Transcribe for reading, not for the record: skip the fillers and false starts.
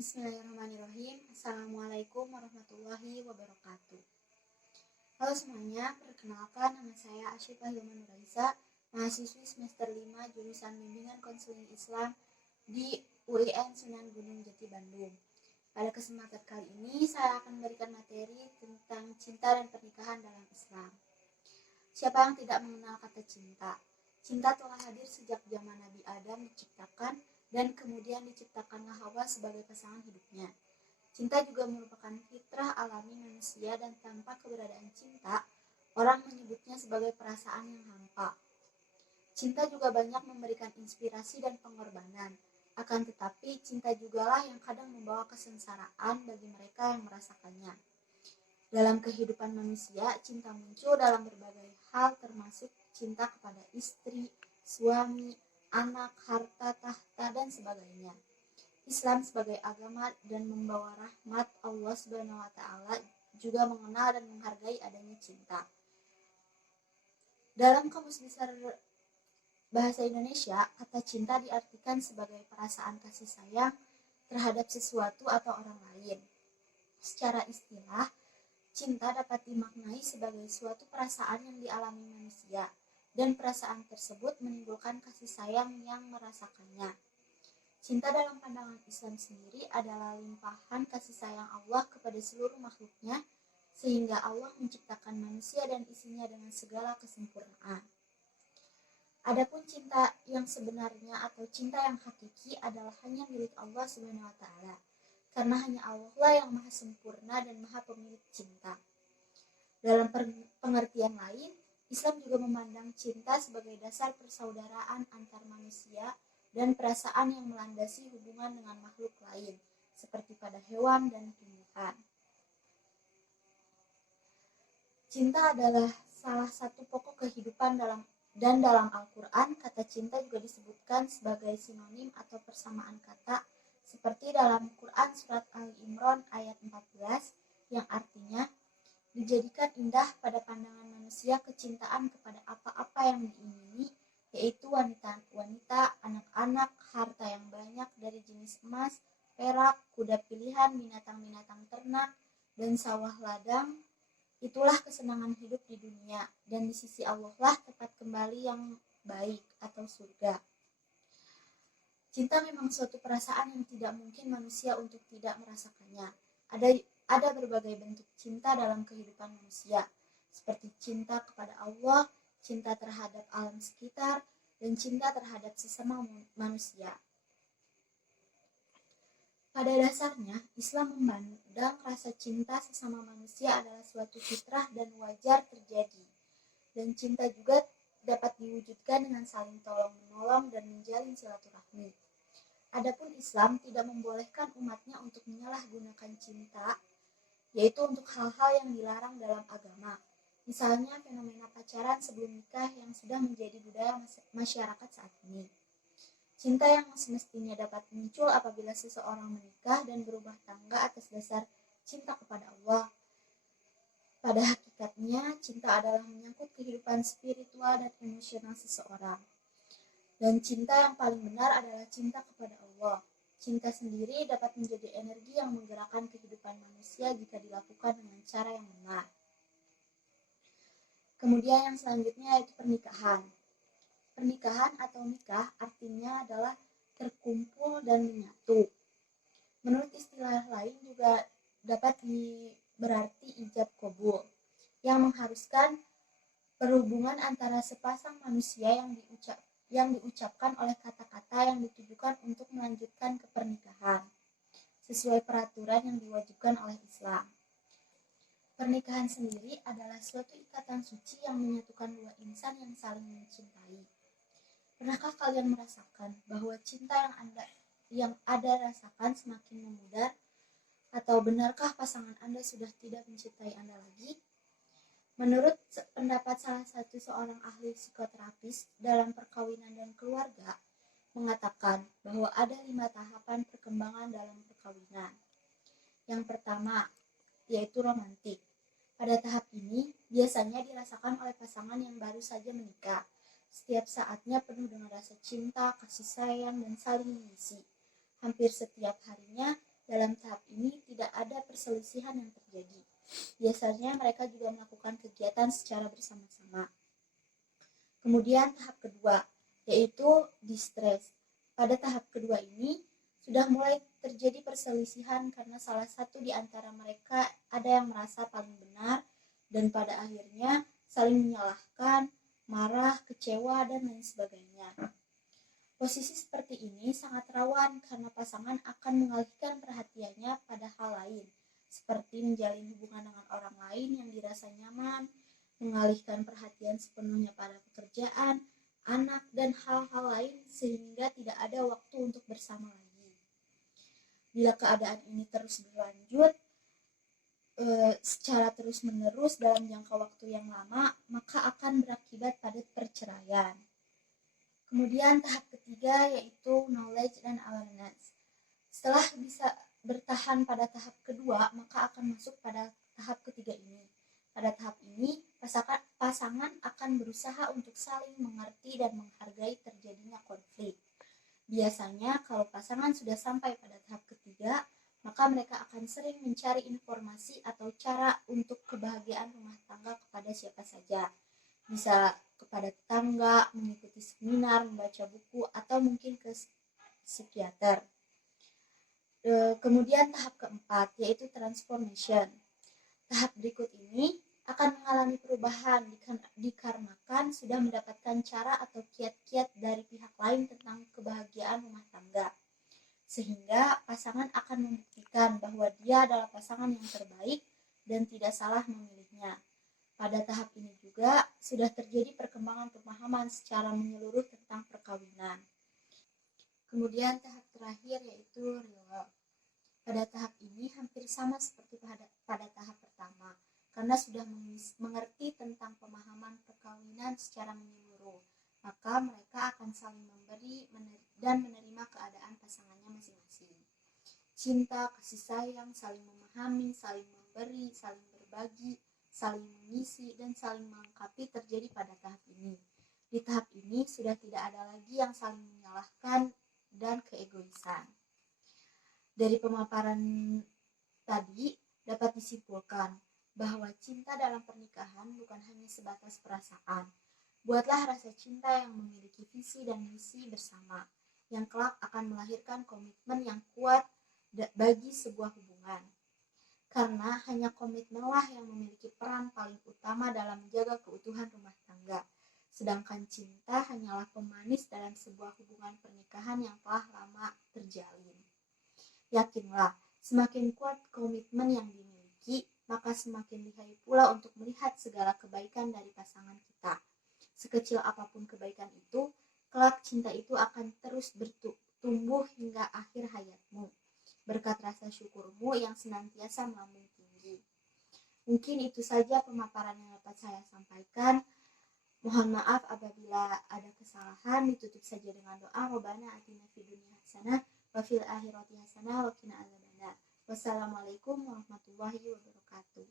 Bismillahirrahmanirrahim. Assalamualaikum warahmatullahi wabarakatuh. Halo semuanya, perkenalkan nama saya Asyifah Hilman Nuraisa, mahasiswi semester 5 jurusan Bimbingan Konseling Islam di UIN Sunan Gunung Jati Bandung. Pada kesempatan kali ini saya akan memberikan materi tentang cinta dan pernikahan dalam Islam. Siapa yang tidak mengenal kata cinta? Cinta telah hadir sejak zaman Nabi Adam diciptakan dan kemudian diciptakanlah Hawa sebagai pasangan hidupnya. Cinta juga merupakan fitrah alami manusia dan tanpa keberadaan cinta, orang menyebutnya sebagai perasaan yang hampa. Cinta juga banyak memberikan inspirasi dan pengorbanan, akan tetapi cinta jugalah yang kadang membawa kesengsaraan bagi mereka yang merasakannya. Dalam kehidupan manusia, cinta muncul dalam berbagai hal termasuk cinta kepada istri, suami, anak, harta, tahta, dan sebagainya. Islam sebagai agama dan membawa rahmat Allah SWT juga mengenal dan menghargai adanya cinta. Dalam Kamus Besar Bahasa Indonesia, kata cinta diartikan sebagai perasaan kasih sayang terhadap sesuatu atau orang lain. Secara istilah, cinta dapat dimaknai sebagai suatu perasaan yang dialami manusia, dan perasaan tersebut menimbulkan kasih sayang yang merasakannya. Cinta dalam pandangan Islam sendiri adalah limpahan kasih sayang Allah kepada seluruh makhluknya, sehingga Allah menciptakan manusia dan isinya dengan segala kesempurnaan. Adapun cinta yang sebenarnya atau cinta yang hakiki adalah hanya milik Allah SWT, karena hanya Allah lah yang maha sempurna dan maha pemilik cinta. Dalam pengertian lain, Islam juga memandang cinta sebagai dasar persaudaraan antar manusia dan perasaan yang melandasi hubungan dengan makhluk lain, seperti pada hewan dan tumbuhan. Cinta adalah salah satu pokok kehidupan dalam Al-Quran, kata cinta juga disebutkan sebagai sinonim atau persamaan kata, seperti dalam Quran Surat Ali Imran ayat 14, yang artinya, dijadikan indah pada pandangan manusia kecintaan kepada apa-apa yang diingini, yaitu wanita-wanita, anak-anak, harta yang banyak dari jenis emas, perak, kuda pilihan, binatang-binatang ternak, dan sawah ladang. Itulah kesenangan hidup di dunia, dan di sisi Allah lah tempat kembali yang baik atau surga. Cinta memang suatu perasaan yang tidak mungkin manusia untuk tidak merasakannya. Ada berbagai bentuk cinta dalam kehidupan manusia, seperti cinta kepada Allah, cinta terhadap alam sekitar, dan cinta terhadap sesama manusia. Pada dasarnya, Islam memandang rasa cinta sesama manusia adalah suatu fitrah dan wajar terjadi. Dan cinta juga dapat diwujudkan dengan saling tolong-menolong dan menjalin silaturahmi. Adapun Islam tidak membolehkan umatnya untuk menyalahgunakan cinta, yaitu untuk hal-hal yang dilarang dalam agama. Misalnya fenomena pacaran sebelum nikah yang sudah menjadi budaya masyarakat saat ini. Cinta yang semestinya dapat muncul apabila seseorang menikah dan berumah tangga atas dasar cinta kepada Allah. Pada hakikatnya, cinta adalah menyangkut kehidupan spiritual dan emosional seseorang. Dan cinta yang paling benar adalah cinta kepada Allah. Cinta sendiri dapat menjadi energi yang menggerakkan kehidupan manusia jika dilakukan dengan cara yang benar. Kemudian yang selanjutnya yaitu pernikahan. Pernikahan atau nikah artinya adalah terkumpul dan menyatu. Menurut istilah lain juga dapat berarti ijab qabul, yang mengharuskan perhubungan antara sepasang manusia yang diucapkan oleh kata-kata yang ditujukan untuk melanjutkan ke pernikahan, sesuai peraturan yang diwajibkan oleh Islam. Pernikahan sendiri adalah suatu ikatan suci yang menyatukan dua insan yang saling mencintai. Pernahkah kalian merasakan bahwa cinta yang Anda rasakan semakin memudar? Atau benarkah pasangan Anda sudah tidak mencintai Anda lagi? Menurut pendapat salah satu seorang ahli psikoterapis dalam perkawinan dan keluarga, mengatakan bahwa ada 5 tahapan perkembangan dalam perkawinan. Yang pertama, yaitu romantik. Pada tahap ini, biasanya dirasakan oleh pasangan yang baru saja menikah. Setiap saatnya penuh dengan rasa cinta, kasih sayang, dan saling mengisi. Hampir setiap harinya, dalam tahap ini tidak ada perselisihan yang terjadi. Biasanya mereka juga melakukan kegiatan secara bersama-sama. Kemudian tahap kedua, yaitu distress. Pada tahap kedua ini, sudah mulai terjadi perselisihan karena salah satu di antara mereka ada yang merasa paling benar dan pada akhirnya saling menyalahkan, marah, kecewa, dan lain sebagainya. Posisi seperti ini sangat rawan karena pasangan akan mengalihkan perhatiannya pada hal lain, seperti menjalin hubungan dengan orang lain yang dirasa nyaman, mengalihkan perhatian sepenuhnya pada pekerjaan, anak, dan hal-hal lain sehingga tidak ada waktu untuk bersama lagi. Bila keadaan ini terus berlanjut secara terus-menerus dalam jangka waktu yang lama, maka akan berakibat pada perceraian. Kemudian tahap ketiga yaitu knowledge dan awareness. Setelah bisa bertahan pada tahap kedua, maka akan masuk pada tahap ketiga ini. Pada tahap ini, pasangan akan berusaha untuk saling mengerti dan menghargai terjadinya konflik. Biasanya, kalau pasangan sudah sampai pada tahap ketiga, maka mereka akan sering mencari informasi atau cara untuk kebahagiaan rumah tangga kepada siapa saja. Bisa kepada tetangga, mengikuti seminar, membaca buku, atau mungkin ke psikiater. Kemudian tahap keempat, yaitu transformation. Tahap berikut ini akan mengalami perubahan dikarenakan sudah mendapatkan cara atau kiat-kiat dari pihak lain tentang kebahagiaan rumah tangga. Sehingga pasangan akan membuktikan bahwa dia adalah pasangan yang terbaik dan tidak salah memilihnya. Pada tahap ini juga sudah terjadi perkembangan pemahaman secara menyeluruh tentang perkawinan. Kemudian tahap terakhir yaitu real love. Pada tahap ini hampir sama seperti pada tahap pertama, karena sudah mengerti tentang pemahaman perkawinan secara menyeluruh, maka mereka akan saling memberi dan menerima keadaan pasangannya masing-masing. Cinta, kasih sayang, saling memahami, saling memberi, saling berbagi, saling mengisi, dan saling melengkapi terjadi pada tahap ini. Di tahap ini sudah tidak ada lagi yang saling menyalahkan dan keegoisan. Dari pemaparan tadi dapat disimpulkan bahwa cinta dalam pernikahan bukan hanya sebatas perasaan. Buatlah rasa cinta yang memiliki visi dan misi bersama, yang kelak akan melahirkan komitmen yang kuat bagi sebuah hubungan. Karena hanya komitmenlah yang memiliki peran paling utama dalam menjaga keutuhan rumah tangga. Sedangkan cinta hanyalah pemanis dalam sebuah hubungan pernikahan yang telah lama terjalin. Yakinlah, semakin kuat komitmen yang dimiliki, maka semakin lihai pula untuk melihat segala kebaikan dari pasangan kita. Sekecil apapun kebaikan itu, kelak cinta itu akan terus bertumbuh hingga akhir hayatmu, berkat rasa syukurmu yang senantiasa melambung tinggi. Mungkin itu saja pemaparan yang dapat saya sampaikan. Mohon maaf apabila ada kesalahan. Ditutup saja dengan doa. Rabbana atina fid dunya hasanah wa fil akhirati hasanah wa qina adzabannar. Wassalamualaikum warahmatullahi wabarakatuh.